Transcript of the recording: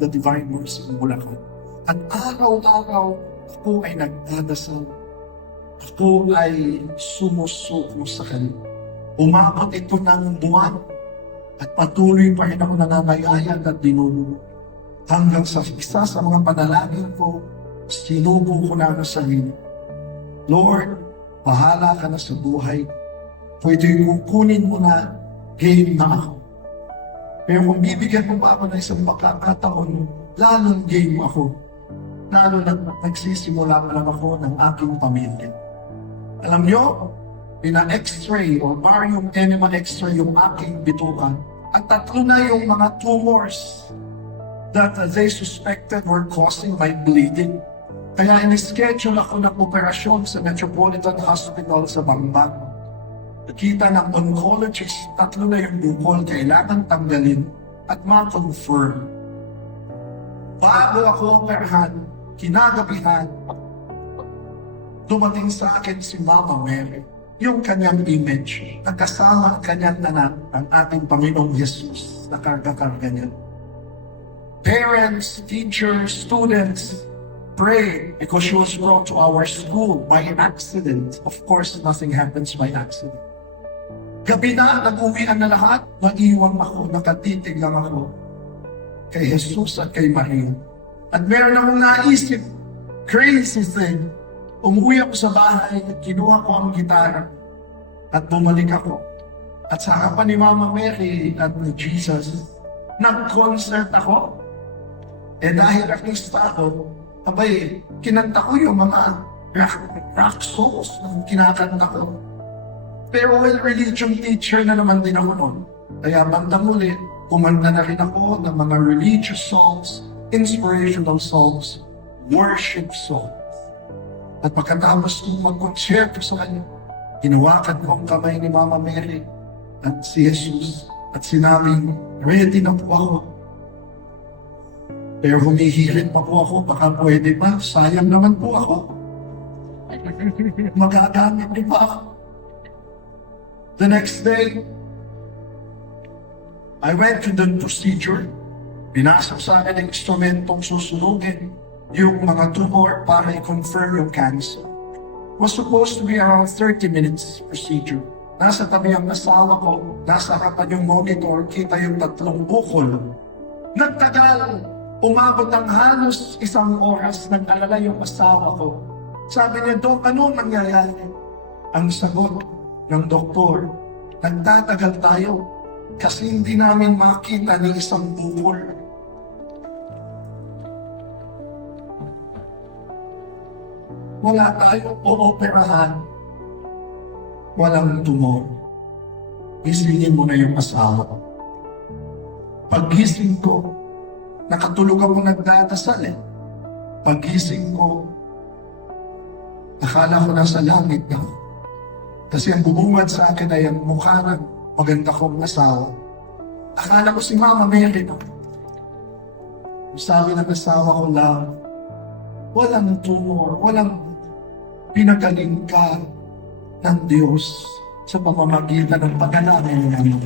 the Divine Mercy ng Bulacan. At araw-araw, ako ay nagdadasal. Ako ay sumusuko sa Kanya. Umabot ito ng buwan at patuloy pa rin ako nangangayayan at dinulunod. Hanggang sa isa sa mga panalangin ko, sinubo ko na ang sarili. Lord, bahala ka na sa buhay. Pwede kukunin mo na, game na ako. Pero kung bibigyan mo pa ako ng isang pagkakataon, lalong game ako. Lalo na nagsisimula pa lang ako ng aking pamilya. Alam nyo, pina-x-ray or barium enema x-ray yung aking bitukan. At 3 na yung mga tumors that they suspected were causing my bleeding. Kaya in-schedule ako ng operasyon sa Metropolitan Hospital sa Bamban. Nakita ng oncologist, 3 na yung bukol kailangan tanggalin at ma-confirm. Bago ako operahan, kinagabihan, dumating sa akin si Mama Mary, yung kanyang image, nagkasama ang kanyang anak, ang ating Panginoong Jesus, na karga-karga niya. Parents, teachers, students, pray because she was brought to our school by accident. Of course, nothing happens by accident. Gabi na, nag-uwian na lahat, naiwan ako, nakatitig lang ako kay Jesus at kay Maria. At meron akong naisip, crazy thing. Umuwi ako sa bahay, kinuha ko ang gitara at bumalik ako. At sa harapan ni Mama Mary at ni Jesus, nag-concert ako. Eh dahil artista ako, abay, kinanta ko yung mga rock songs na kinakanta ko. Pero religion teacher na naman din ako noon. Kaya bandang ulit, kumanta na rin ako ng mga religious songs, inspirational songs, worship songs. At pagkatapos kong mag-concerto sa kanya, hinawakan ko ang kamay ni Mama Mary at si Jesus at sinabing, ready na po ako. Pero humihirit pa po ako, baka pwede pa, sayang naman po ako. Magagamit din pa ako. The next day, I went to the procedure. Pinasok sa akin ang instrumentong susunugin yung mga tumor para i-confirm yung cancer. It was supposed to be around 30 minutes procedure. Nasa tabi ang asawa ko, nasa harapan yung monitor, kita yung 3 bukol. Nagtagal, umabot ang halos 1 oras, nag-alala yung asawa ko. Sabi niya, Dok, ano mangyayari? Ang sagot ng doktor, nagtatagal tayo kasi hindi namin makita ni isang bukol. Wala tayong ooperahan. Walang tumor. Isingin mo na yung asawa. Paggising ko, nakatulog ako nagdadasal eh. Paggising ko, akala ko nasa langit na. Kasi ang bumungad sa akin ay ang mukha ng maganda kong asawa. Akala ko si Mama Mary na. Sabi ng asawa ko lang, walang tumor, walang pinagaling ka ng Diyos sa pamamagitan ng pagkalangin namin.